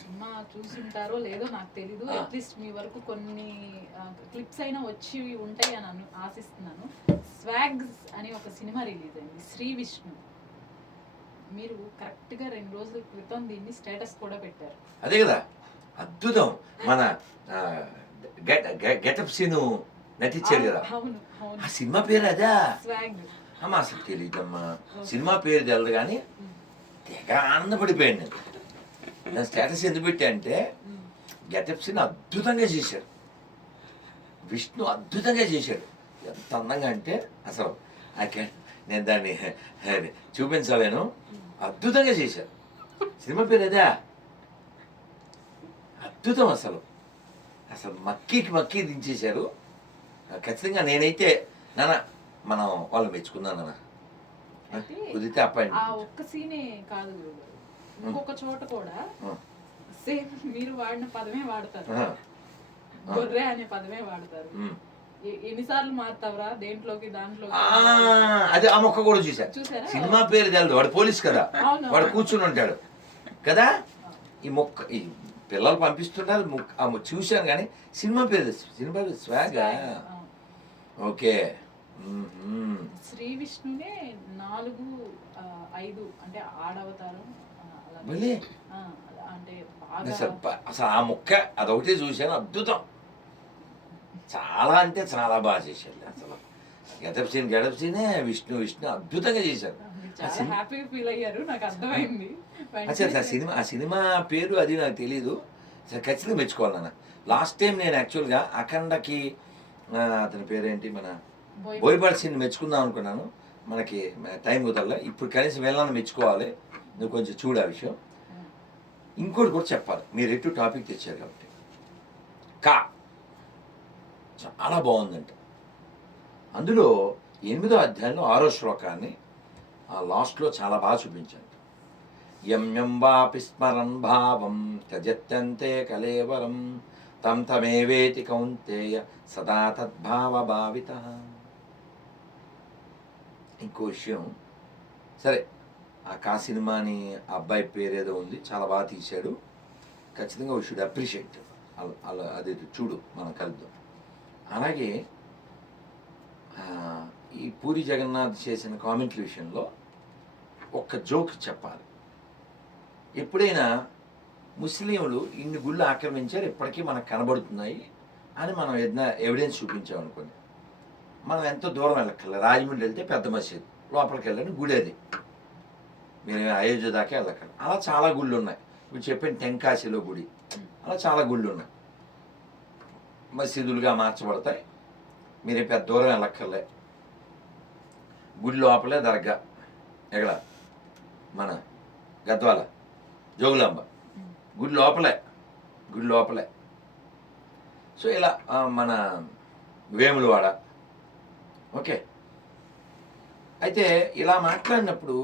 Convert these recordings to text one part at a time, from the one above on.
Cinema చూసుంటారో లేదో నాకు తెలీదు. అట్లీస్ట్ మీ వరకు కొన్ని క్లిప్స్ అయినా వచ్చి ఉంటాయి అని ఆశిస్తున్నాను. స్వాగ్స్ అని ఒక సినిమా రిలీజ్ అయింది, శ్రీ విష్ణు. మీరు కరెక్ట్గా 2 రోజుల క్రితం దీన్ని స్టేటస్ కూడా పెట్టారు. అదే కదా అద్భుతం. మన గెటప్ సీను నటించారు కదా, ఆ సినిమా పేరు అదా? అమ్మా అసలు తెలియదమ్మా, సినిమా పేరు తెలదు కానీ తెగ ఆనందపడిపోయాను నేను. స్టేటస్ ఎందుకు పెట్టా అంటే గెటప్ సీన్ అద్భుతంగా చేశారు, విష్ణు అద్భుతంగా చేశాడు. ఎంత అందంగా అంటే అసలు నేను దాన్ని చూపించలేను, అద్భుతంగా చేశారు. సినిమా పేరు అదా? అద్భుతం. అసలు అసలు మక్కి దించేశారు. ఖచ్చితంగా నేనైతే నాన్న మనం వాళ్ళు మెచ్చుకుందాం నాన్న, కుదిరితే అపాయింట్మెంట్. ఒక్క సీనే కాదు, ఇంకొక చోట కూడా సేమ్ మీరు వాడిన పదమే వాడతారు, గొర్రె అనే పదమే వాడతారు. ఎన్నిసార్లు మారుతావరా దేంట్లోకి దాంట్లోకి. అదే ఆ మొక్క కూడా చూసారు. సినిమా పేరు తెలదు, వాడు పోలీస్ కదా, వాడు కూర్చుని ఉంటాడు కదా. ఈ మొక్క ఈ పిల్లలు పంపిస్తున్నారు, చూశాను కానీ సినిమా పేరు స్వాగ్. ఓకే. శ్రీ విష్ణునే 4, 5 అంటే ఆడవతారం అంటే అసలు ఆ మొక్క అదొకటి చూశాను, అద్భుతం. చాలా అంటే చాలా బాగా చేశారు. అసలు గెటప్ సీనే విష్ణు అద్భుతంగా చేశారు. ఆ సినిమా పేరు అది నాకు తెలీదు, ఖచ్చితంగా మెచ్చుకోవాలి నాన్న. లాస్ట్ టైం నేను యాక్చువల్గా అఖండకి అతని పేరేంటి మన బోయపాటి సీన్ మెచ్చుకుందాం అనుకున్నాను, మనకి టైం కుదరలే. ఇప్పుడు కనీసం వెళ్ళాలని మెచ్చుకోవాలి, నువ్వు కొంచెం చూడు ఆ విషయం. ఇంకోటి కూడా చెప్పాలి, మీరు ఎటు టాపిక్ తెచ్చారు కాబట్టి. చాలా బాగుందంట. అందులో 8వ అధ్యాయంలో 6వ శ్లోకాన్ని ఆ లాస్ట్లో చాలా బాగా చూపించాను. యం వాపి స్మరన్ భావం త్యజత్యంతే కలేవరం తం తమేవేతి కౌంతేయ సదా తద్భావ భావిత. ఇంకో విషయం, సరే ఆ సినిమాని ఆ అబ్బాయి పేరేదో ఉంది, చాలా బాగా తీశాడు. ఖచ్చితంగా వీ షుడ్ అప్రిషియేట్. అలా అది చూడు, మనం కలుద్దాం. అలాగే ఈ పూరి జగన్నాథ్ చేసిన కామెంట్ల విషయంలో ఒక్క జోక్ చెప్పాలి. ఎప్పుడైనా ముస్లింలు ఇన్ని గుళ్ళు ఆక్రమించారు, ఇప్పటికీ మనకు కనబడుతున్నాయి అని మనం ఏదైనా ఎవిడెన్స్ చూపించామనుకోండి, మనం ఎంతో దూరం వెళ్ళక్కర్లేదు. రాజమండ్రి వెళ్తే పెద్ద మసీదు, లోపలికి వెళ్ళని గుడి అది, మీరు అయోధ్య దాకా వెళ్ళక్కర్లేదు. అలా చాలా గుళ్ళు ఉన్నాయి. ఇప్పుడు చెప్పిన టెంకాశిలో గుడి, అలా చాలా గుళ్ళు ఉన్నాయి, మసీదులుగా మార్చబడతాయి. మీరే పెద్ద దూరం వెళ్ళక్కర్లే. గుడి లోపలే దర్గా, ఎక్కడ మన గద్వాల జోగులాంబ గుడి లోపలే. సో ఇలా మన వేములవాడ. ఓకే. అయితే ఇలా మాట్లాడినప్పుడు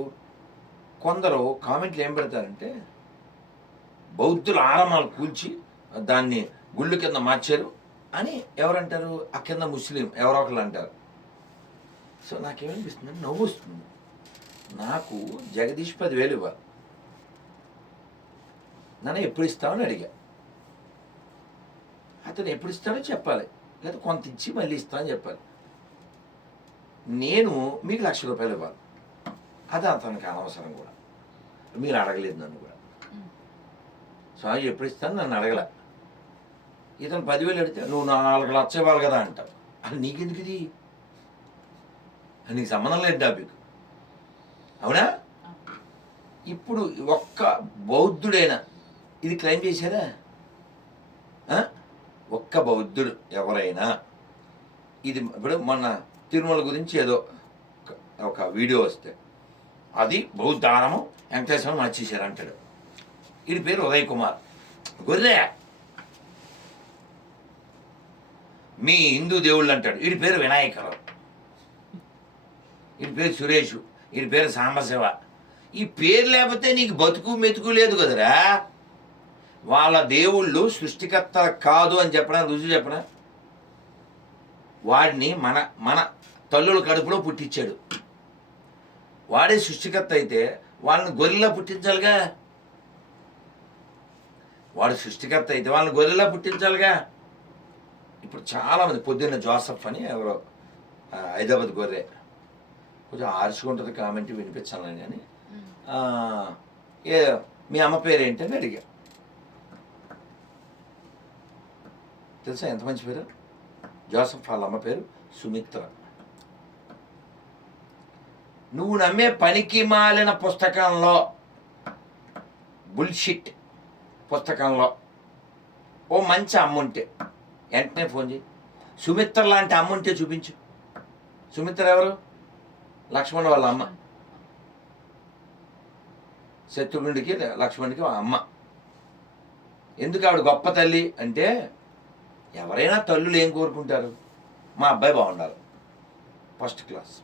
కొందరు కామెంట్లు ఏం పెడతారంటే, బౌద్ధుల ఆరామాలు కూల్చి దాన్ని గుళ్ళు కింద మార్చారు అని ఎవరంటారు, ఆ కింద ముస్లిం ఎవరో ఒకళ్ళు అంటారు. సో నాకేమనిపిస్తుంది, నవ్వు వస్తుంది. నాకు జగదీష్ 10,000 ఇవ్వాలి, నన్ను ఎప్పుడు ఇస్తామని అడిగా. అతను ఎప్పుడు ఇస్తాడో చెప్పాలి, లేదా కొంత ఇచ్చి మళ్ళీ ఇస్తామని చెప్పాలి. నేను మీకు ₹1,00,000 ఇవ్వాలి, అది అతనికి అనవసరం కూడా. మీరు అడగలేదు నన్ను కూడా. సో ఎప్పుడు ఇస్తాను నన్ను అడగల. ఇతను 10,000 అడిగితే నువ్వు 4,00,000 ఇవ్వాలి కదా అంటావు. అది నీకెందుకు, ఇది నీకు సంబంధం లేదు టాపిక్, అవునా? ఇప్పుడు ఒక్క బౌద్ధుడైనా ఇది క్లెయిమ్ చేశారా? ఒక్క బౌద్ధుడు ఎవరైనా ఇది, ఇప్పుడు మొన్న తిరుమల గురించి ఏదో ఒక వీడియో వస్తే అది బౌద్ధ ఆరామం వెంకటేశ్వరం మార్చేశారు అంటాడు. వీడి పేరు ఉదయ్ కుమార్, గొర్రె. మీ హిందూ దేవుళ్ళు అంటాడు, వీడి పేరు వినాయకరావు, వీడి పేరు సురేషు, వీడి పేరు సాంబశివ. ఈ పేరు లేకపోతే నీకు బతుకు మెతుకు లేదు కదరా. వాళ్ళ దేవుళ్ళు సృష్టికర్త కాదు అని చెప్పనా, రుజువు చెప్పనా? వాడిని మన తల్లుల కడుపులో పుట్టించాడు. వాడే సృష్టికర్త అయితే వాళ్ళని గొర్రెలా పుట్టించాలిగా. వాడు సృష్టికర్త అయితే వాళ్ళని గొర్రెలా పుట్టించాలిగా. ఇప్పుడు చాలామంది పొద్దున్న జోసఫ్ అని ఎవరో హైదరాబాద్ గొర్రె, కొంచెం ఆరుచుకుంటుంది కామెంట్ వినిపించాలని కానీ ఏ మీ అమ్మ పేరు ఏంటని అడిగా. తెలుసా ఎంత మంచి పేరు? జోసఫ్ వాళ్ళ అమ్మ పేరు సుమిత్ర. నువ్వు నమ్మే పనికి మాలిన పుస్తకంలో, బుల్షిట్ పుస్తకంలో ఓ మంచి అమ్ముంటే వెంటనే ఫోన్ చేయి. సుమిత్ర లాంటి అమ్ముంటే చూపించు. సుమిత్ర ఎవరు? లక్ష్మణ్ వాళ్ళ అమ్మ. శత్రుఘ్నుడికి లక్ష్మణుడికి అమ్మ. ఎందుకు ఆవిడ గొప్ప తల్లి అంటే, ఎవరైనా తల్లులు ఏం కోరుకుంటారు? మా అబ్బాయి బాగుండాలి, ఫస్ట్ క్లాస్.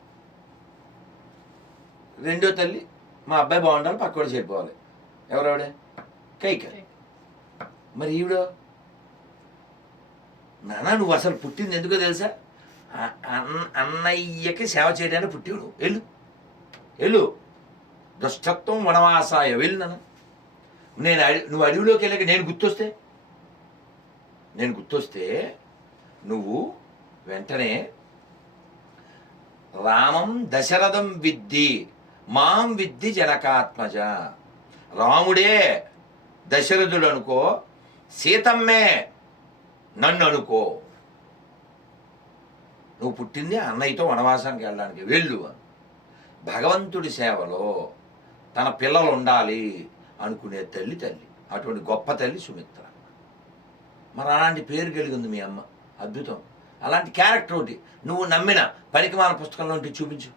రెండో తల్లి, మా అబ్బాయి బాగుండాలి, పక్కవాడు చెడిపోవాలి. ఎవరావిడే? కైక. మరి ఈవిడ, నాన్న నువ్వు అసలు పుట్టింది ఎందుకో తెలుసా? అన్నయ్యకి సేవ చేయడానికి పుట్టివాడు. వెళ్ళు వెళ్ళు, దుష్టత్వం వనవాసాయ, వెళ్ళు నాన్న. నువ్వు అడవిలోకి వెళ్ళాక నేను గుర్తొస్తే నువ్వు వెంటనే రామం దశరథం విద్ది మాం విద్ది జనకాత్మజ. రాముడే దశరథుడు అనుకో, సీతమ్మే నన్ను అనుకో. నువ్వు పుట్టింది అన్నయ్యతో వనవాసానికి వెళ్ళడానికి, వెళ్ళు. భగవంతుడి సేవలో తన పిల్లలు ఉండాలి అనుకునే తల్లి. అటువంటి గొప్ప తల్లి సుమిత్ర. మరి అలాంటి పేరు కలిగింది మీ అమ్మ, అద్భుతం. అలాంటి క్యారెక్టర్ ఒకటి నువ్వు నమ్మిన పనికిమాల పుస్తకంలో ఉంటే చూపించు.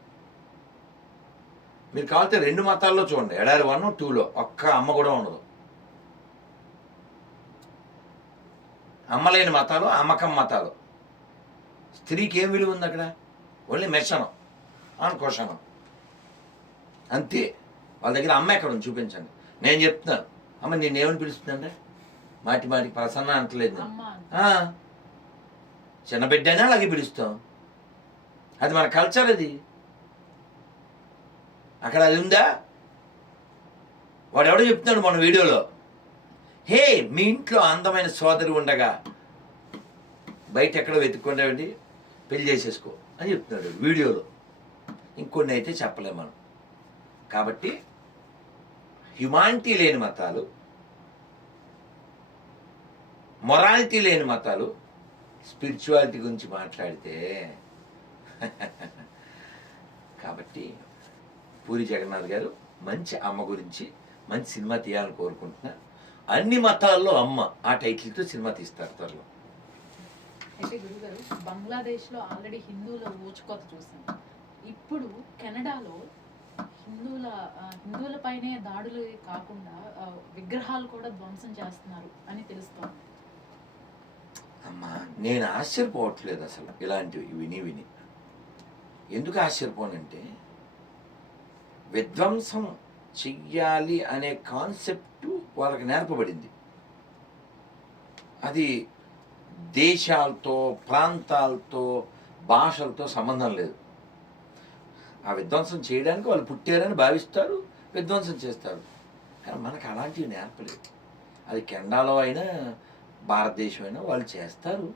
మీరు కావాలంటే 2 మతాల్లో చూడండి, ఎడారి 1, 2లో ఒక్క అమ్మ కూడా ఉండదు. అమ్మలేని మతాలు, అమ్మకం మతాలు. స్త్రీకి ఏం విలువ ఉంది అక్కడ? ఓన్లీ మెషనం అనుకోషణం అంతే. వాళ్ళ దగ్గర అమ్మ ఎక్కడ ఉంది చూపించండి. నేను చెప్తున్నాను, అమ్మ నేనేమని పిలుస్తుందంటే మాటికి ప్రసన్న అంటలేదు. చిన్న బిడ్డైనా అలాగే పిలుస్తాం, అది మన కల్చర్. అది అక్కడ అది ఉందా? వాడు ఎవడో చెప్తున్నాడు మన వీడియోలో, హే మీ ఇంట్లో అందమైన సోదరి ఉండగా బయట ఎక్కడో వెతుక్కుంటావండి, పెళ్లి చేసేసుకో అని చెప్తున్నాడు వీడియోలో. ఇంకొన్ని అయితే చెప్పలేము మనం. కాబట్టి హ్యుమానిటీ లేని మతాలు, మొరాలిటీ లేని మతాలు స్పిరిచువాలిటీ గురించి మాట్లాడితే కాబట్టి పూరి జగన్నాథ్ గారు మంచి అమ్మ గురించి మంచి సినిమా తీయాలని కోరుకుంటున్నా. అన్ని మతాల్లో అమ్మ ఆ టైటిల్తో సినిమా తీస్తారు త్వరలో. అయితే గురుగారు, బంగ్లాదేశ్లో ఆల్రెడీ హిందువుల ఊచుకోత చూసాం. ఇప్పుడు కెనడాలో హిందువుల పైనే దాడులు కాకుండా విగ్రహాలు కూడా ధ్వంసం చేస్తున్నారు అని తెలుస్తోంది. అమ్మా నేను ఆశ్చర్యపోవట్లేదు అసలు ఇలాంటివి విని. ఎందుకు ఆశ్చర్యపోనంటే, విధ్వంసం చెయ్యాలి అనే కాన్సెప్ట్ వాళ్ళకి నేర్పబడింది. అది దేశాలతో, ప్రాంతాలతో, భాషలతో సంబంధం లేదు. ఆ విధ్వంసం చేయడానికి వాళ్ళు పుట్టారని భావిస్తారు, విధ్వంసం చేస్తారు. కానీ మనకు అలాంటివి నేర్పలేదు. అది కెనడాలో అయినా భారతదేశం అయినా వాళ్ళు చేస్తారు.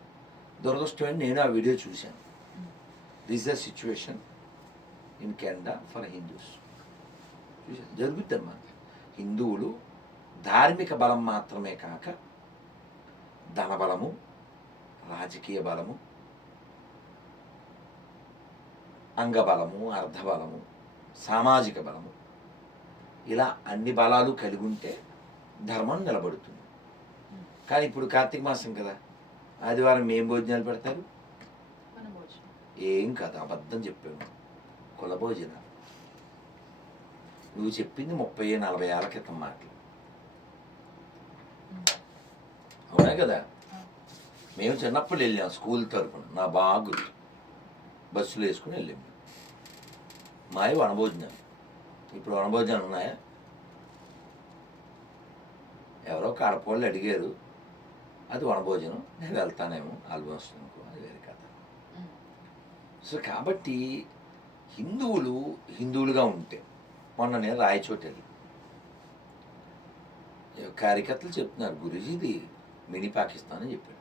దురదృష్టమైన నేను ఆ వీడియో చూశాను. This the situation in Canada for Hindus. జరుగుద్దమ్మా. హిందువులు ధార్మిక బలం మాత్రమే కాక ధనబలము, రాజకీయ బలము, అంగబలము, అర్ధబలము, సామాజిక బలము, ఇలా అన్ని బలాలు కలిగి ఉంటే ధర్మం నిలబడుతుంది. కానీ ఇప్పుడు కార్తీక మాసం కదా, ఆదివారం ఏం భోజనాలు పెడతారు? ఏం కాదు, అబద్ధం చెప్పాను. కుల భోజనాలు. నువ్వు చెప్పింది 30-40 ఏళ్ళ క్రితం మాటలు, అవునా కదా? మేము చిన్నప్పుడు వెళ్ళాం స్కూల్ తరపున, నా బాగా గుర్తు. బస్సులు వేసుకుని వెళ్ళాము. మావి వనభోజనాలు. ఇప్పుడు వనభోజనాలు ఉన్నాయా? ఎవరో కడపోళ్ళు అడిగారు, అది వనభోజనం, నేను వెళ్తానేమో ఆల్మోస్ట్ అనుకో, అది వేరే కథ. సో కాబట్టి హిందువులుగా ఉంటే, మొన్న నేను రాయచోటి వెళ్ళి కార్యకర్తలు చెప్తున్నారు గురూజీ ఇది మినీ పాకిస్తాన్ అని చెప్పాడు.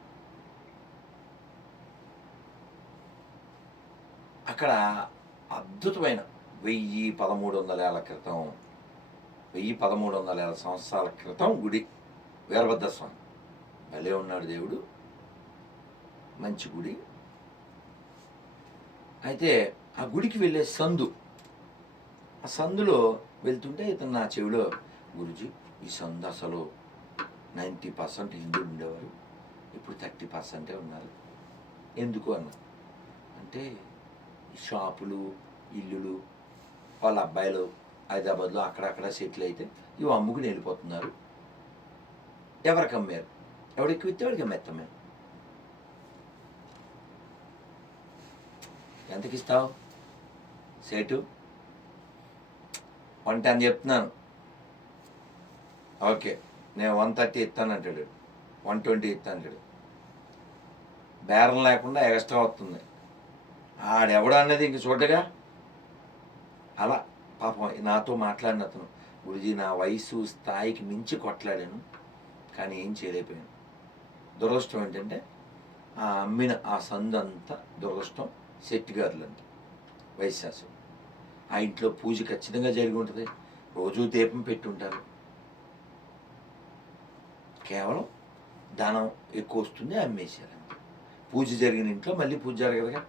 అక్కడ అద్భుతమైన 1300 క్రితం 1300 సంవత్సరాల క్రితం గుడి వీరభద్రస్వామి. భలే ఉన్నాడు దేవుడు, మంచి గుడి. అయితే ఆ గుడికి వెళ్ళే సందు, ఆ సందులో వెళ్తుంటే ఇతను నా చెవిలో, గురుజీ ఈ సందు అసలు 90% హిందువులు ఉండేవారు, ఇప్పుడు 30% ఉన్నారు, ఎందుకు అన్న అంటే ఈ షాపులు ఇల్లులు వాళ్ళ అబ్బాయిలు హైదరాబాద్లో అక్కడక్కడ సెటిల్ అయితే ఇవి అమ్ముకుని వెళ్ళిపోతున్నారు. ఎవరికి అమ్మారు, ఎవరికి ఇస్తే వాడికి అమ్మేస్తాం మేము. ఎంతకి ఇస్తావు సేటు? 110 చెప్తున్నాను, ఓకే నేను 130 ఇస్తాను అంటాడు, 120 ఇస్తాను అంటాడు. బేరం లేకుండా ఎక్స్ట్రా వస్తుంది. ఆడెవడు అన్నది ఇంక చూడగా. అలా పాపం నాతో మాట్లాడిన అతను, గురుజీ నా వయసు స్థాయికి మించి కొట్లాడాను కానీ ఏం చేయలేకపోయాను. దురదృష్టం ఏంటంటే ఆ అమ్మిన ఆ సందంతా దురదృష్టం శెట్టి గారులు అంట, వైశ్యాసు. ఆ ఇంట్లో పూజ ఖచ్చితంగా జరిగి ఉంటుంది, రోజు దీపం పెట్టుంటారు. కేవలం ధనం ఎక్కువ వస్తుంది అమ్మేశారు. పూజ జరిగిన ఇంట్లో మళ్ళీ పూజ జరగదుగా,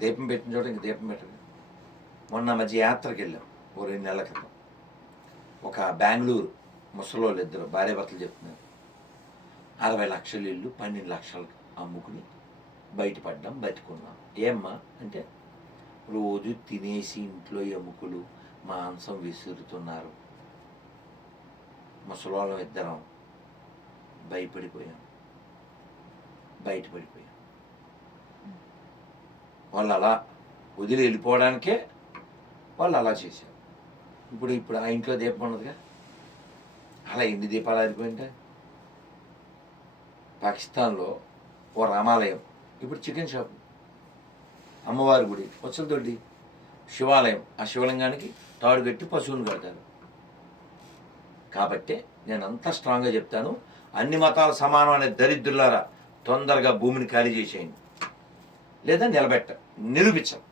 దీపం పెట్టిన చోట ఇంక దీపం పెట్టదు. మొన్న మధ్య యాత్రకి వెళ్ళాం ఓ 2 నెలల క్రితం. ఒక బెంగళూరు ముసలోళ్ళు ఇద్దరు భార్యాభర్తలు చెప్తున్నారు, 60 లక్షల ఇల్లు 12 లక్షలు అమ్ముకుని బయటపడ్డాం, బతికున్నాం. ఏమ్మా అంటే రోజు తినేసి ఇంట్లో ఎముకలు మాంసం విసురుతున్నారు, ముసలోళ్ళం ఇద్దరం భయపడిపోయాం, బయటపడిపోయాం. వాళ్ళు అలా వదిలి వెళ్ళిపోవడానికే వాళ్ళు అలా చేశారు. ఇప్పుడు ఆ ఇంట్లో దీపం ఉన్నదిగా, అలా ఎన్ని దీపాలు ఆరిపోయింటాయి. పాకిస్తాన్లో ఓ రామాలయం, ఇప్పుడు చికెన్ షాప్, అమ్మవారి గుడి, వచ్చలదొడ్డి, శివాలయం. ఆ శివలింగానికి తాడు కట్టి పశువుని కడతారు. కాబట్టే నేను అంత స్ట్రాంగ్గా చెప్తాను, అన్ని మతాలు సమానం అనే దరిద్రులారా తొందరగా భూమిని ఖాళీ చేసేయండి, లేదా నిరూపించాలి.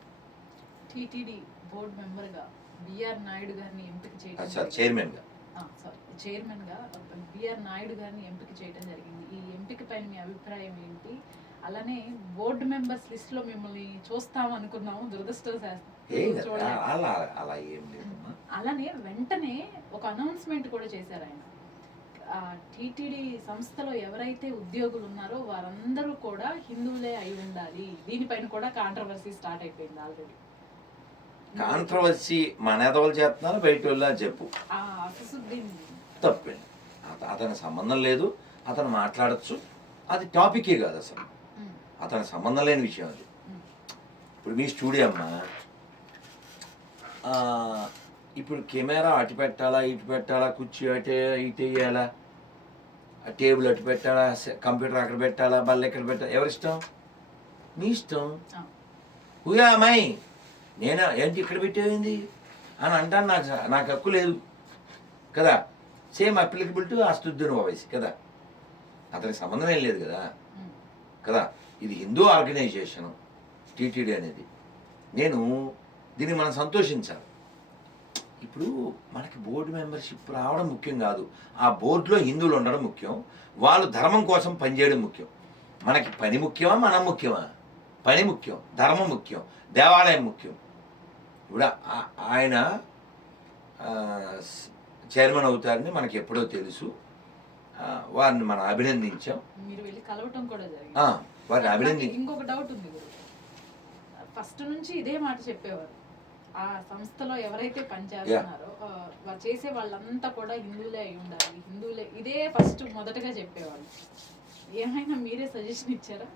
టీటీడీ బోర్డు మెంబర్గా బిఆర్ నాయుడు గారిని ఎంపిక చేయడం, చైర్మన్గా బిఆర్ నాయుడు గారిని ఎంపిక చేయడం జరిగింది. ఈ ఎంపిక పైన మీ అభిప్రాయం ఏంటి? అలానే బోర్డు మెంబర్స్ లిస్ట్ లో మిమ్మల్ని చూస్తాం అనుకున్నాము, అలానే వెంటనే ఒక అనౌన్స్మెంట్ కూడా చేశారు ఆయన. టీటీడీ సంస్థలో ఎవరైతే ఉద్యోగులు ఉన్నారో వారందరూ కూడా హిందువులే అయి ఉండాలి. దీనిపైన కూడా కాంట్రవర్సీ స్టార్ట్ అయిపోయింది ఆల్రెడీ. కాంట్రవర్సీ మన ఎదవలు చేస్తున్నారు, బయట వాళ్ళ చెప్పు తప్పండి. అతనికి సంబంధం లేదు, అతను మాట్లాడచ్చు, అది టాపికే కాదు అసలు, అతనికి సంబంధం లేని విషయం అది. ఇప్పుడు మీ స్టూడియో అమ్మా, ఇప్పుడు కెమెరా అటు పెట్టాలా ఇటు పెట్టాలా, కుర్చీ అటే ఇటు వేయాలా, టేబుల్ అటు పెట్టాలా, కంప్యూటర్ అక్కడ పెట్టాలా, బల్ల ఎక్కడ పెట్టాలా, ఎవరిష్టం? మీ ఇష్టం. హుయామై నేనా ఏంటి ఇక్కడ పెట్టేది అని అంటాను, నాకు హక్కు లేదు కదా. సేమ్ అప్లికబుల్ టు అస్తుద్దీన్ ఓవైసీ కదా, అతనికి సంబంధం ఏం లేదు కదా కదా. ఇది హిందూ ఆర్గనైజేషను టీటీడీ అనేది. నేను దీన్ని మనం సంతోషించాలి. ఇప్పుడు మనకి బోర్డు మెంబర్షిప్ రావడం ముఖ్యం కాదు, ఆ బోర్డులో హిందువులు ఉండడం ముఖ్యం, వాళ్ళు ధర్మం కోసం పనిచేయడం ముఖ్యం. మనకి పని ముఖ్యమా మనం ముఖ్యమా? పని ముఖ్యం, ధర్మం ముఖ్యం, దేవాలయం ముఖ్యం. ఇప్పుడు ఆయన చైర్మన్ అవుతారని మనకి ఎప్పుడో తెలుసు, వారిని మనం అభినందించాం. మీరు వెళ్ళి కలవటం కూడా జరిగింది. వారిని అభినందించాం. ఇంకొక డౌట్ ఉంది, ఫస్ట్ నుంచి ఇదే మాట చెప్పేవారు, ఆ సంస్థలో ఎవరైతే పనిచేస్తున్నారో వారు చేసే వాళ్ళంతా కూడా హిందువులే అయి ఉండాలి, హిందువులే, ఇదే ఫస్ట్ మొదటగా చెప్పేవాళ్ళు. ఏమైనా మీరే సజెషన్ ఇచ్చారా?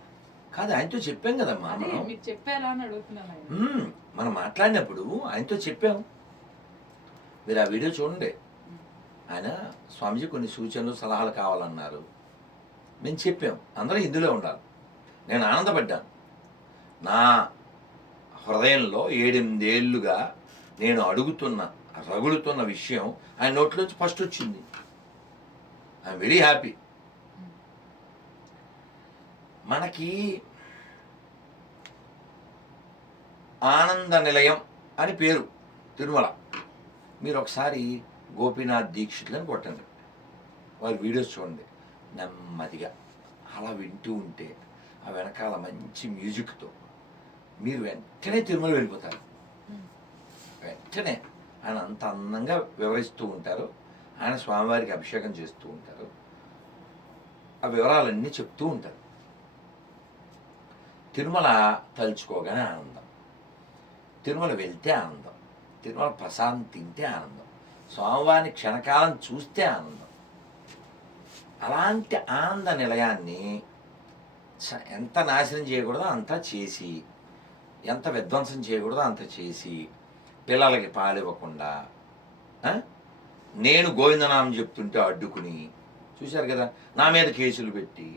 కాదు, ఆయనతో చెప్పాం కదమ్మా. మీరు చెప్పారా అని అడుగుతున్నాను. మనం మాట్లాడినప్పుడు ఆయనతో చెప్పాం. మీరు ఆ వీడియో చూడండి. ఆయన స్వామీజీ కొన్ని సూచనలు సలహాలు కావాలన్నారు, మేము చెప్పాం అందరం హిందువులే ఉండాలి. నేను ఆనందపడ్డాను. నా హృదయంలో 7-8 ఏళ్ళుగా నేను అడుగుతున్న రగులుతున్న విషయం ఆయన నోట్లోంచి ఫస్ట్ వచ్చింది. I'm very happy. మనకి ఆనంద నిలయం అని పేరు తిరుమల. మీరు ఒకసారి గోపీనాథ్ దీక్షితులని కొట్టండి, వారి వీడియోస్ చూడండి. నెమ్మదిగా అలా వింటూ ఉంటే ఆ వెనకాల మంచి మ్యూజిక్తో మీరు వెంటనే తిరుమల వెళ్ళిపోతారు. వెంటనే ఆయన అంత అందంగా వివరిస్తూ ఉంటారు. ఆయన స్వామివారికి అభిషేకం చేస్తూ ఉంటారు. ఆ వివరాలన్నీ చెప్తూ ఉంటారు. తిరుమల తలుచుకోగానే ఆనందం, తిరుమల వెళ్తే ఆనందం, తిరుమల ప్రసాదం తింటే ఆనందం, స్వామివారిని క్షణకాలం చూస్తే ఆనందం. అలాంటి ఆనంద నిలయాన్ని ఎంత నాశనం చేయకూడదో అంతా చేసి, ఎంత విధ్వంసం చేయకూడదో అంత చేసి, పిల్లలకి పాలివ్వకుండా, నేను గోవిందనామం చెప్తుంటే అడ్డుకుని, చూశారు కదా, నా మీద కేసులు పెట్టి,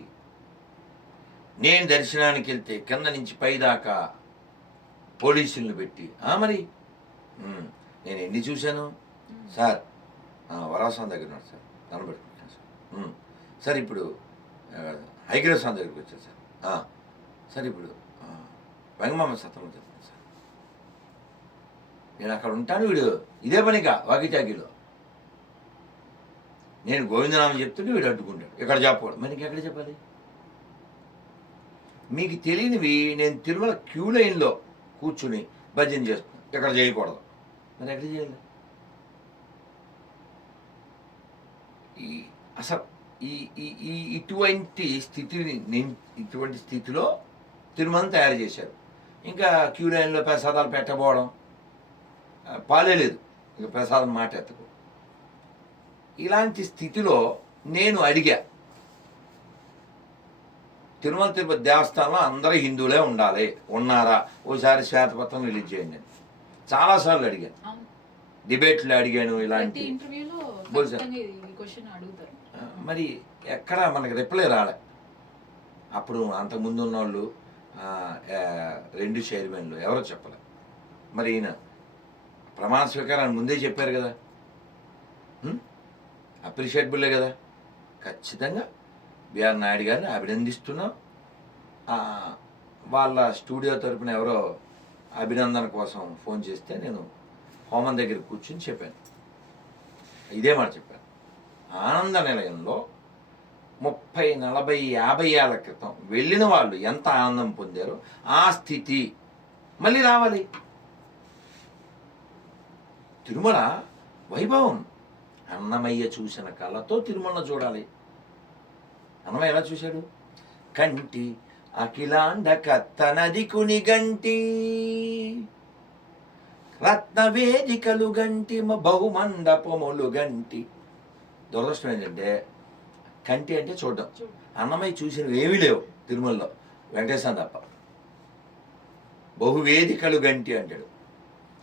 నేను దర్శనానికి వెళ్తే కింద నుంచి పైదాకా పోలీసులను పెట్టి, మరి నేను ఎన్ని చూశాను సార్. వరాసం దగ్గర ఉన్నాడు సార్, కనబెట్టుకుంటాను సార్. సార్ ఇప్పుడు హైగ్రేవ్స్ దగ్గరికి వచ్చారు సార్. సార్ ఇప్పుడు వెంగమామ సత్రం చెప్తాను సార్. నేను అక్కడ ఉంటాను, వీడు ఇదే పనిగా వాకిటాకీలో నేను గోవిందనామం చెప్తుంటే వీడు అడ్డుకుంటాడు. ఇక్కడ చెప్పకూడదు, మరి ఇంకెక్కడ చెప్పాలి? మీకు తెలియనివి నేను తిరుమల క్యూ లైన్లో కూర్చుని భజన చేస్తున్నాను, ఇక్కడ చేయకూడదు, మరి ఎక్కడ చేయాలి? అసలు ఇటువంటి స్థితిలో తిరుమలని తయారు చేశారు. ఇంకా క్యూ లైన్లో ప్రసాదాలు పెట్టబోవడం, పాలే లేదు, ఇంకా ప్రసాదం మాట ఎత్తకు. ఇలాంటి స్థితిలో నేను అడిగా, తిరుమల తిరుపతి దేవస్థానంలో అందరూ హిందువులే ఉండాలి, ఉన్నారా? ఓసారి శ్వేతపత్రం రిలీజ్ చేయండి. నేను చాలాసార్లు అడిగాను, డిబేట్లు అడిగాను, ఇలాంటి మరి ఎక్కడ మనకి రిప్లై రాలే. అప్పుడు అంతకుముందు ఉన్న వాళ్ళు 2 చైర్మన్లు ఎవరో చెప్పలే. మరి ఈయన ప్రమాణ స్వీకారాన్ని ముందే చెప్పారు కదా, అప్రిషియేటబుల్లే కదా. ఖచ్చితంగా బిఆర్ నాయుడు గారిని అభినందిస్తున్నాం. వాళ్ళ స్టూడియో తరపున ఎవరో అభినందన కోసం ఫోన్ చేస్తే నేను హోమం దగ్గర కూర్చుని చెప్పాను, ఇదే మాట చెప్పాను. ఆనంద నిలయంలో 30, 40, 50 ఏళ్ల క్రితం వెళ్ళిన వాళ్ళు ఎంత ఆనందం పొందారో ఆ స్థితి మళ్ళీ రావాలి. తిరుమల వైభవం అన్నమయ్య చూసిన కళ్ళతో తిరుమల చూడాలి. అన్నమయ్య ఎలా చూశాడు? కంటి అఖిలాండ కత్తనది కుని గంటి, రత్నవేదికలు గంటి, బహుమండపములు గంటి. దురదృష్టం ఏంటంటే కంటి అంటే చూడడం, అన్నమయ్య చూసినవి ఏమీ లేవు తిరుమలలో, వెంకటేశ్వరం తప్ప. బహువేదికలు గంటి అంటాడు,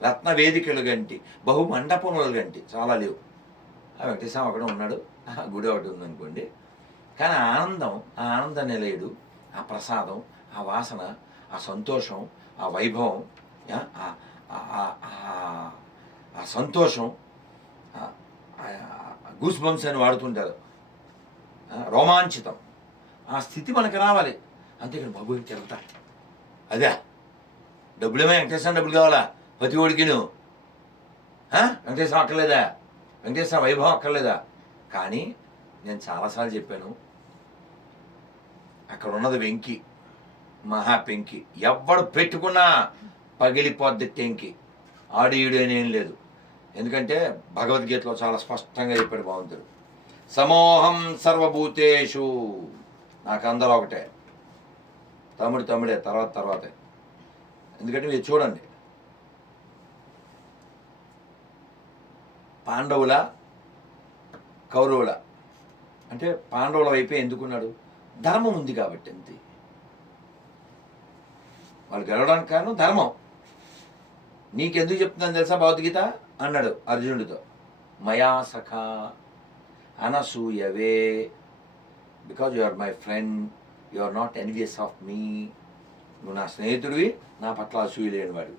రత్నవేదికలు గంటి, బహుమండపములు గంటి, చాలా లేవు. ఆ వెంకటేశ్వరం అక్కడ ఉన్నాడు, గుడి ఒకటి ఉందనుకోండి. కానీ ఆనందం, ఆ ఆనంద నిలయుడు, ఆ ప్రసాదం, ఆ వాసన, ఆ సంతోషం, ఆ వైభవం, ఆ సంతోషం, గూస్ బంప్స్ అని వాడుతుంటారు, రోమాంచితం, ఆ స్థితి మనకు రావాలి. అంతేకాని బాబు తిరుగుతా అదే డబ్బులేమో వెంకటేశ్వరం డబ్బులు కావాలా ప్రతి ఓడికి? నువ్వు వెంకటేశ్వరం అక్కర్లేదా? వెంకటేశ్వర వైభవం అక్కర్లేదా? కానీ నేను చాలాసార్లు చెప్పాను, అక్కడ ఉన్నది వెంకి, మహా పెంకి, ఎవ్వడు పెట్టుకున్నా పగిలిపోద్ది టెంకి, ఆడు ఈడు అనేం లేదు. ఎందుకంటే భగవద్గీతలో చాలా స్పష్టంగా చెప్పాడు భగవంతుడు, సమోహం సర్వభూతేషు, నాకు అందరూ ఒకటే, తమ్ముడే, తర్వాతే. ఎందుకంటే మీరు చూడండి, పాండవుల కౌరవుల అంటే పాండవుల వైపే ఎందుకున్నాడు? ధర్మం ఉంది కాబట్టి. అంతే, వాళ్ళు గెలవడానికి కారణం ధర్మం. నీకెందుకు చెప్తున్నాను తెలుసా భగవద్గీత అన్నాడు అర్జునుడితో, మయా సఖా అనసూయవే, because you are my friend, you are not envious of me. నువ్వు నా స్నేహితుడివి, నా పట్ల అసూయ లేనివాడు.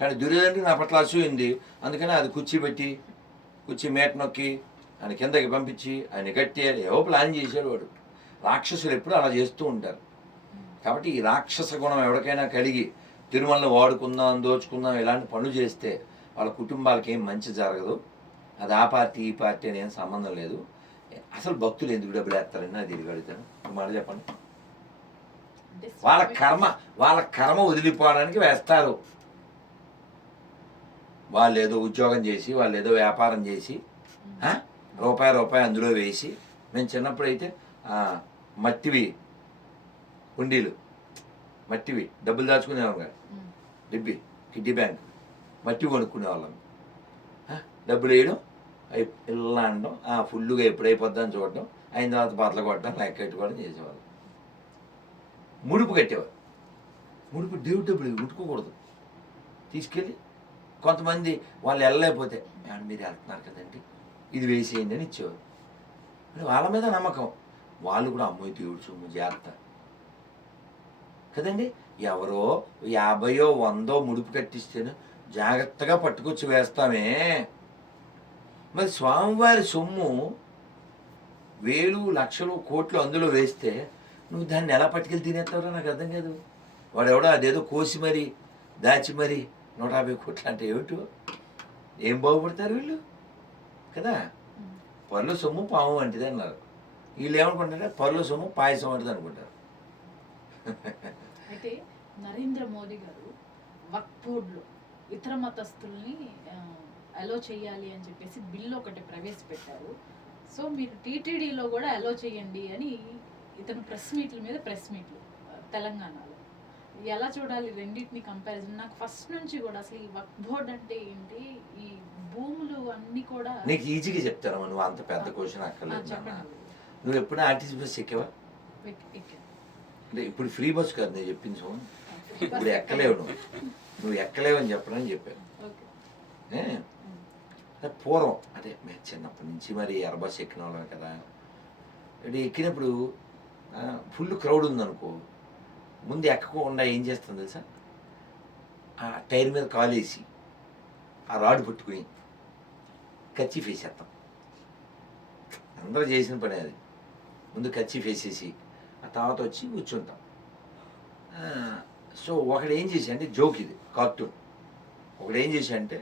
కానీ దుర్యోధనుడికి నా పట్ల అసూయ ఉంది, అందుకని అది కుర్చీ మేట నొక్కి ఆయన కిందకి పంపించి ఆయన కట్టేయాలి ఏవో ప్లాన్ చేశాడు వాడు. రాక్షసులు ఎప్పుడు అలా చేస్తూ ఉంటారు. కాబట్టి ఈ రాక్షస గుణం ఎవరికైనా కలిగి తిరుమలను వాడుకుందాం, దోచుకుందాం ఇలాంటి పనులు చేస్తే వాళ్ళ కుటుంబాలకి ఏం మంచి జరగదు. అది ఆ పార్టీ ఈ పార్టీ అని ఏం సంబంధం లేదు. అసలు భక్తులు ఎందుకు డబ్బులు వేస్తారని అది తిరిగి అడుగుతాను. మాట చెప్పండి. వాళ్ళ కర్మ వదిలిపోవడానికి వేస్తారు. వాళ్ళు ఏదో ఉద్యోగం చేసి, వాళ్ళు ఏదో వ్యాపారం చేసి రూపాయి అందులో వేసి, మేము చిన్నప్పుడైతే మట్టివి హుండీలు, మట్టివి డబ్బులు దాచుకునేవాళ్ళం కాదు. కిడ్డీ బ్యాంక్ మట్టి కొనుక్కునేవాళ్ళం. డబ్బులు వేయడం, ఇలా అనడం, ఫుల్గా ఎప్పుడైపోద్దని చూడడం, అయిన తర్వాత బట్టలు కొట్టడం, లెక్క కట్టుకోవడం చేసేవాళ్ళం. ముడుపు కట్టేవారు. ముడుపు దేవుడి డబ్బులు ముట్టుకోకూడదు. తీసుకెళ్ళి కొంతమంది వాళ్ళు వెళ్ళలేకపోతే మీరు వెళ్తున్నారు కదండి ఇది వేసేయండి అని ఇచ్చేవారు. వాళ్ళ మీద నమ్మకం. వాళ్ళు కూడా అమ్మోయి దేవుడు సొమ్ము జాగ్రత్త కదండి. ఎవరో 50 100 ముడుపు కట్టిస్తేనే జాగ్రత్తగా పట్టుకొచ్చి వేస్తామే. మరి స్వామివారి సొమ్ము వేలు లక్షలు కోట్లు అందులో వేస్తే నువ్వు దాన్ని ఎలా పట్టుకెళ్ళి తినేస్తావో నాకు అర్థం కాదు. వాడెవడో అదేదో కోసి మరి దాచి మరి 150 కోట్లు అంటే ఏమిటో ఏం బాగుపడతారు వీళ్ళు కదా. పర్ల సొమ్ము పాము వంటిది అన్నారు. వీళ్ళు ఏమనుకుంటారంటే పర్ల సొమ్ము పాయసం వంటిది అనుకుంటారు. అయితే నరేంద్ర మోదీ గారు వక్ఫ్ బోర్డులో ఇతర మతస్థుల్ని అలో చేయాలి అని చెప్పేసి బిల్లు ఒకటి ప్రవేశపెట్టారు. సో మీరు టీటీడీలో కూడా అలో చేయండి అని ఇతను ప్రెస్ మీట్లు తెలంగాణలో ఎలా చూడాలి రెండింటిని కంపారిజన్? నాకు ఫస్ట్ నుంచి కూడా అసలు ఈ వక్ఫ్ బోర్డ్ అంటే ఏంటి, ఈ భూములు అన్ని కూడా నీకు ఈజీగా చెప్తాను. నువ్వు అంత పెద్ద క్వశ్చన్ అక్కర్లేదు. నువ్వు ఎప్పుడైనా ఆర్టీసీ బస్ ఎక్కావా? అంటే ఇప్పుడు ఫ్రీ బస్ కాదు నేను చెప్పింది సోన్. ఇప్పుడు ఎక్కలేవు నువ్వు ఎక్కలేవు అని చెప్పడం చెప్పాను. పూర్వం అదే మేము చిన్నప్పటి నుంచి మరి ఎర్ర బస్ ఎక్కిన వాళ్ళం కదా. అంటే ఎక్కినప్పుడు ఫుల్ క్రౌడ్ ఉందనుకో, ముందు ఎక్కకుండా ఏం చేస్తుంది తెలుసా, ఆ టైర్ మీద కాలు వేసి ఆ రాడ్ పట్టుకుని కర్చీఫ్ వేసేస్తాం. అందరూ చేసిన పని అది. ముందు కర్చీఫ్ వేసేసి ఆ తర్వాత వచ్చి కూర్చుంటాం. సో ఒకడు ఏం చేశా అంటే, జోక్ ఇది కార్టూన్, ఒకడు ఏం చేశా అంటే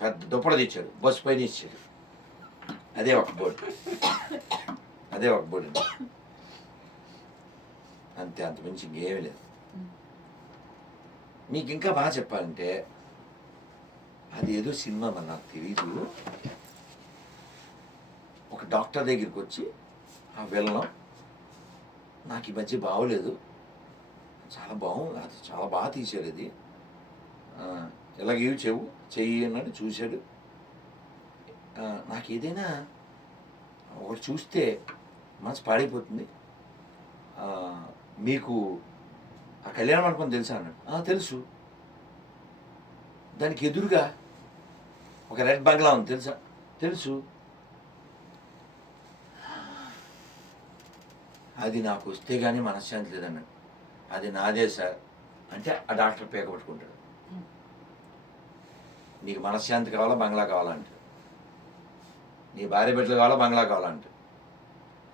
పెద్ద దుప్పడ తెచ్చాడు, బస్సు పైన ఇచ్చాడు. అదే ఒక బోర్డు అంతే, అంత మించి ఇంకేమీ లేదు. మీకు ఇంకా బాగా చెప్పాలంటే అది ఏదో సినిమా మరి నాకు తెలీదు. ఒక డాక్టర్ దగ్గరికి వచ్చి ఆ వెళ్ళం నాకు ఈ మధ్య బాగోలేదు, చాలా బాగుంది, అది చాలా బాగా తీశాడు, అది ఇలాగేవి చెయ్యి అన్నాడు. చూశాడు. నాకు ఏదైనా ఒకటి చూస్తే మనసు పాడైపోతుంది, మీకు ఆ కళ్యాణ మండపం తెలుసా అన్నాడు. తెలుసు. దానికి ఎదురుగా ఒక రెడ్ బంగ్లా ఉంది తెలుసా? తెలుసు. అది నాకు వస్తే కానీ మనశ్శాంతి లేదన్నాడు. అది నాదే సార్ అంటే ఆ డాక్టర్ పేక పట్టుకుంటాడు. నీకు మనశ్శాంతి కావాలా బంగ్లా కావాలంటే, నీ భార్య బిడ్డలు కావాలా బంగ్లా కావాలంటే,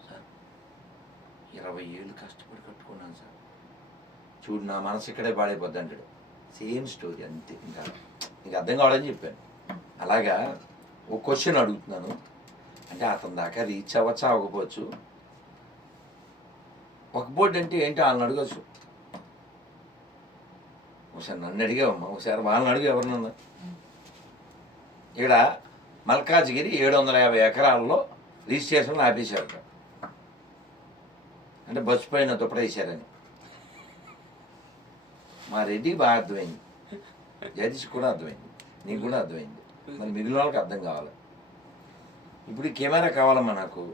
సార్ 20 ఏళ్ళు కష్టపడి కట్టుకున్నాను సార్, చూడు నా మనసు ఇక్కడే పాడైపోద్ది అంటాడు. సేమ్ స్టోరీ అంతే. ఇంకా నీకు అర్థం కావాలని చెప్పాను. అలాగా ఒక క్వశ్చన్ అడుగుతున్నాను, అంటే అతని దాకా రీచ్ అవ్వచ్చా అవ్వకపోవచ్చు. ఒక బోర్డు అంటే ఏంటో వాళ్ళని అడగచ్చు. ఒకసారి నన్ను అడిగావమ్మా, ఒకసారి వాళ్ళని అడిగి ఎవరినన్నా. ఇక్కడ మల్కాజ్గిరి 750 ఎకరాల్లో రిజిస్ట్రేషన్లు ఆపేశారు. అంటే బస్సు పైన దుప్పడేశారని. మా రెడ్డి బాగా అర్థమైంది, జడ్జి కూడా అర్థమైంది, నీకు కూడా అర్థమైంది. మరి మిగిలిన వాళ్ళకి అర్థం కావాలి. ఇప్పుడు కెమెరా కావాలమ్మా నాకు,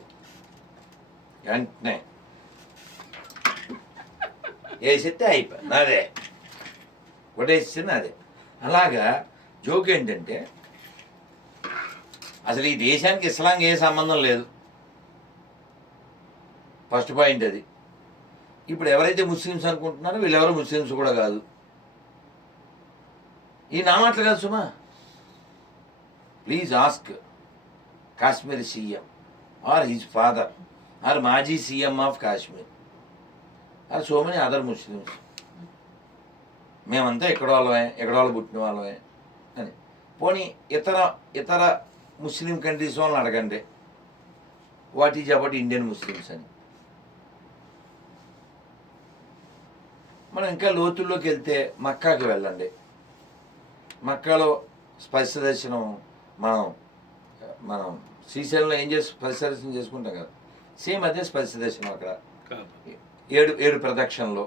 వెంటనే వేసిస్తే అయిపోయి నాదే, కొట్టేస్తే నాదే. అలాగా జోక్ ఏంటంటే అసలు ఈ దేశానికి ఇస్లాంకి ఏ సంబంధం లేదు, ఫస్ట్ పాయింట్ అది. ఇప్పుడు ఎవరైతే ముస్లిమ్స్ అనుకుంటున్నారో వీళ్ళెవరో ముస్లిమ్స్ కూడా కాదు. ఈ నా మాటలు కాదు సుమా. Please ask Kashmir CM or his father or మాజీ CM of Kashmir or so many other Muslims. మేమంతా ఎక్కడ వాళ్ళు పుట్టిన వాళ్ళమే అని. పోనీ ఇతర ముస్లిం కంట్రీస్ వాళ్ళని అడగండి what is about Indian Muslims అని. మనం ఇంకా లోతుల్లోకి వెళ్తే మక్కాకి వెళ్ళండి. మక్కాలో స్పర్శ దర్శనం మనం శ్రీశైలంలో ఏం చేసి స్పర్శ దర్శనం చేసుకుంటాం కదా, సేమ్ అదే స్పర్శ దర్శనం. అక్కడ 7 ప్రదక్షిణలో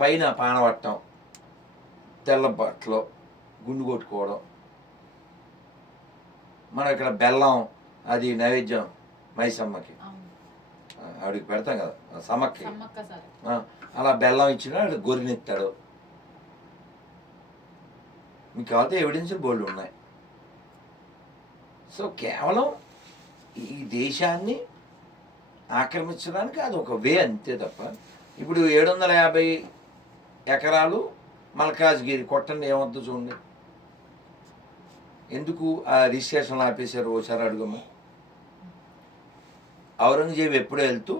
పైన పానవట్టం, తెల్ల బట్టలో గుండు కొట్టుకోవడం. మనం ఇక్కడ బెల్లం అది నైవేద్యం మైసమ్మకి ఆవిడికి పెడతాం కదా, సమ్మక్కి. అలా బెల్లం ఇచ్చినా ఆవిడ గొర్రెనెత్తాడు. మీకు కావాలంటే ఎవిడెన్స్లు బోల్డ్ ఉన్నాయి. సో కేవలం ఈ దేశాన్ని ఆక్రమించడానికి అది ఒక వే అంతే తప్ప. ఇప్పుడు 750 ఎకరాలు మల్కాజ్గిరి కొట్టండి, ఏమవుతుందో చూడండి. ఎందుకు ఆ రిజిస్ట్రేషన్ ఆపేశారు ఓసారి అడుగమ్మ. ఔరంగజేబు ఎప్పుడో వెళ్తూ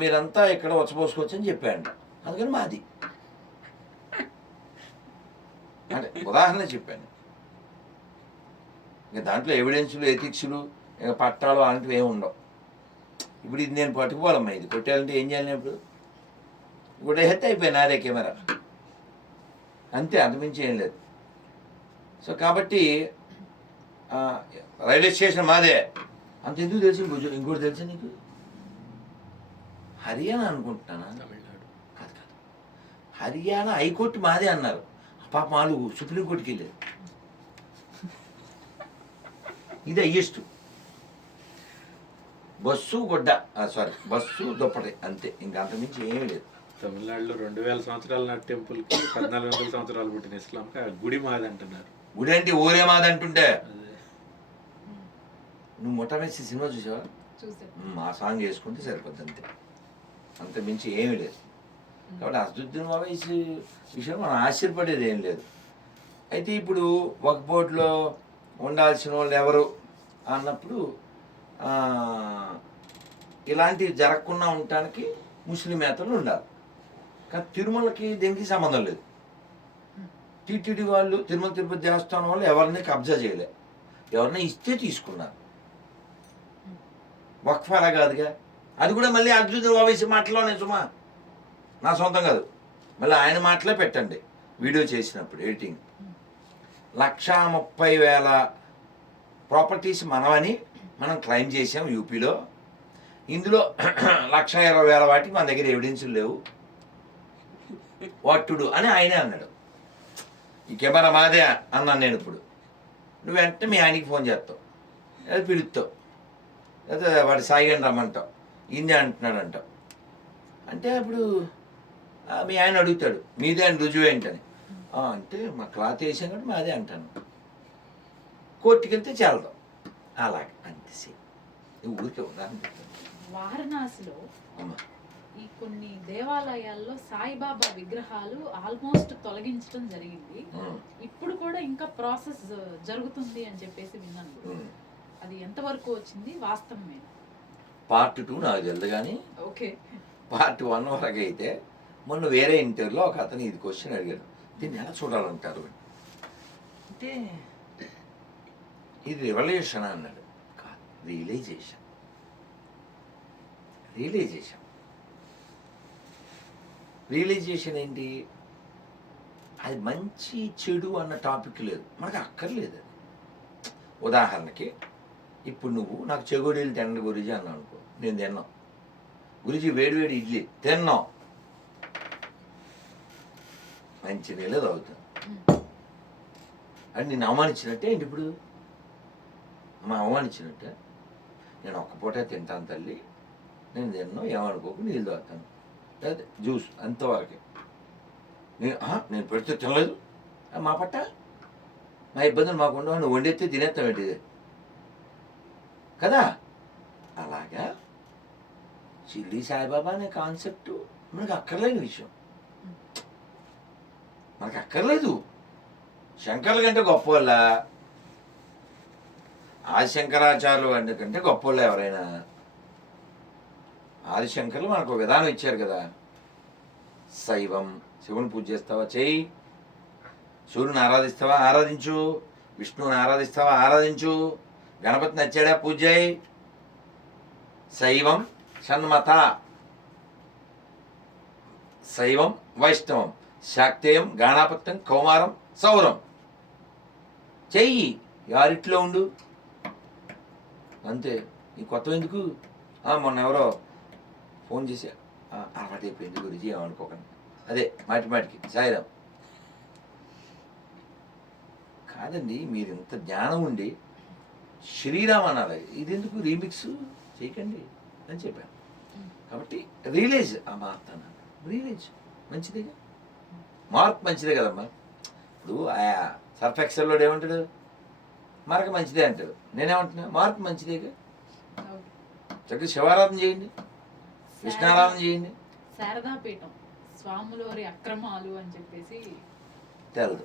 మీరంతా ఇక్కడ వచ్చపోసుకోవచ్చు అని చెప్పాడు. అందుకని మాది అంటే ఉదాహరణ చెప్పాను. ఇంకా దాంట్లో ఎవిడెన్స్లు ఎథిక్స్లు ఇంకా పట్టాలు అలాంటివి ఏమి ఉండవు. ఇప్పుడు ఇది నేను పట్టుకోవాలమ్మా, ఇది కొట్టేయాలంటే ఏం చేయాలి? ఇప్పుడు ఇప్పుడు హెత్ అయిపోయి నాదే కెమెరా అంతే, అంతమించి ఏం లేదు. సో కాబట్టి రైల్వే స్టేషన్ మాదే అంత ఎందుకు తెలిసి ఇంకోటి తెలుసా నీకు? హర్యానా అనుకుంటున్నానా? కాదు కాదు, హర్యానా హైకోర్టు మాదే అన్నారు. పాప వాళ్ళు సుప్రీంకోర్టుకి వెళ్ళారు. ఇది హయ్యెస్ట్. బస్సు దుప్పటి అంతే, ఇంకా అంతమించి ఏమీ లేదు. తమిళనాడులో 2000 సంవత్సరాల నాటి టెంపుల్కి 1400 సంవత్సరాలు పుట్టిన ఇస్లాంకి గుడి మాది అంటున్నారు. గుడి అంటే ఊరే మాది అంటుంటే నువ్వు మొట్టమొదటి సినిమా చూసావా? ఆ సాంగ్ వేసుకుంటే సరిపోద్ది అంతే, అంత మించి ఏమీ లేదు. కాబట్టి అసదుద్దీన్ ఓవైసీ విషయం మనం ఆశ్చర్యపడేది ఏం లేదు. అయితే ఇప్పుడు ఒక బోర్డులో ఉండాల్సిన వాళ్ళు ఎవరు అన్నప్పుడు ఇలాంటివి జరగకుండా ఉండటానికి ముస్లిమేతరులు ఉండాలి. కానీ తిరుమలకి దీనికి సంబంధం లేదు. టీటీడీ వాళ్ళు తిరుమల తిరుపతి దేవస్థానం వాళ్ళు ఎవరిని కబ్జా చేయలే, ఎవరిని ఇస్తే తీసుకున్నారు. వక్ఫ్ అలా కాదుగా, అది కూడా మళ్ళీ అద్భుత ఓవైసీ మాటలోనే సుమా, నా సొంతం కాదు. మళ్ళీ ఆయన మాటలే పెట్టండి వీడియో చేసినప్పుడు ఎడిటింగ్. 130,000 ప్రాపర్టీస్ మనమని మనం క్లెయిమ్ చేసాం యూపీలో. ఇందులో 120,000 వాటికి మన దగ్గర ఎవిడెన్సులు లేవు, వాట్ టు డూ అని ఆయనే అన్నాడు. ఈ కెమెరా మాదే అన్నాను నేను. ఇప్పుడు నువ్వు వెంటనే మీ ఆయనకి ఫోన్ చేస్తావు, లేదా పిలుస్తావు, లేదా వాడి సాయిగాని రమ్మంటావు, ఇందే అంటున్నాడు అంటావు. అంటే అప్పుడు మీ ఆయన అడుగుతాడు మీదే అని రుజువు ఏంటని. అంటే మా క్లాత్ వేసాం కాబట్టి మాదే అంటాను. కోర్టుకి వెళ్తే చేరదాం అలాగే అంతే. ఊరికే ఉదాహరణ వారణాసిలో ఈ కొన్ని దేవాలయాల్లో సాయిబాబా విగ్రహాలు ఆల్మోస్ట్ తొలగించడం జరిగింది. ఇప్పుడు కూడా ఇంకా ప్రాసెస్ జరుగుతుంది అని చెప్పేసి విన్నాను. అది ఎంతవరకు వచ్చింది వాస్తవమే? పార్ట్ 2 నాకు తెలియదు కానీ ఓకే, పార్ట్ 1 వరకు అయితే మొన్న వేరే ఇంటర్వ్యూలో ఒక అతను ఇది క్వశ్చన్ అడిగాడు, దీన్ని ఎలా చూడాలంటారు అంటే ఇది రెవల్యూషన్ అన్నాడు. కాదు, రియలైజేషన్. రియలైజేషన్ ఏంటి? అది మంచి చెడు అన్న టాపిక్ లేదు, మనకు అక్కర్లేదు. ఉదాహరణకి ఇప్పుడు నువ్వు నాకు చెగోడీలు తినండి గురూజీ అన్నావు అనుకో, నేను తిన్నాం. గురూజీ వేడివేడి ఇడ్లీ తిన్నాం, మంచి నీళ్ళే తాగుతాను. అని నేను అవమానించినట్టే ఏంటి? ఇప్పుడు అవమానించినట్టే. నేను ఒక్క పూటే తింటాను తల్లి, నేను తిన్నాను, ఏమనుకోకు నీళ్ళు తాగుతాను, లేదా జ్యూస్ అంతవరకే. నేను పెడితే తినలేదు మా పట్ట, మా ఇబ్బందులు మాకు ఉండవు, నువ్వు వండెత్తే తినేస్తాం ఏంటి కదా. అలాగా షిరిడి సాయిబాబా అనే కాన్సెప్ట్ మనకు అక్కర్లేని విషయం, మనకు అక్కర్లేదు. శంకర్ల కంటే గొప్పవాళ్ళ? ఆదిశంకరాచార్యులు కంటే గొప్పవాళ్ళు ఎవరైనా? ఆదిశంకర్లు మనకు ఒక విధానం ఇచ్చారు కదా. శైవం, శివుని పూజ చేస్తావా చెయ్యి, సూర్యుని ఆరాధిస్తావా ఆరాధించు, విష్ణువుని ఆరాధిస్తావా ఆరాధించు, గణపతి నచ్చాడా పూజ చేయి. శైవం షణ్మత, శైవం వైష్ణవం, శాక్తేయం గాణాపత్యం కౌమారం సౌరం. చెయ్యి, యారిట్లో ఉండు అంతే. ఈ కొత్త ఎందుకు? మొన్న ఎవరో ఫోన్ చేశా, అలవాటైపోయింది గురించి ఏమనుకోకండి. అదే మాటికి సాయిరాం కాదండి. మీరు ఇంత జ్ఞానం ఉండి శ్రీరామ్ అనాలి, ఇది ఎందుకు రీమిక్స్ చేయకండి అని చెప్పాను. కాబట్టి రియలైజ్ ఆ మార్పు అన్నాను. రియలైజ్ మంచిదేగా, మార్పు మంచిదే కదమ్మా. ఇప్పుడు ఆయా సర్ఫ్ ఎక్సెల్లో ఏమంటాడు, మార్పు మంచిదే అంటాడు. నేనేమంటున్నా, మార్పు మంచిదేగా. చక్కగా శివారాధన చేయండి, కృష్ణారాధన చేయండి. శారదాపీఠం స్వాములోరి అక్రమాలు అని చెప్పేసి తెలదు.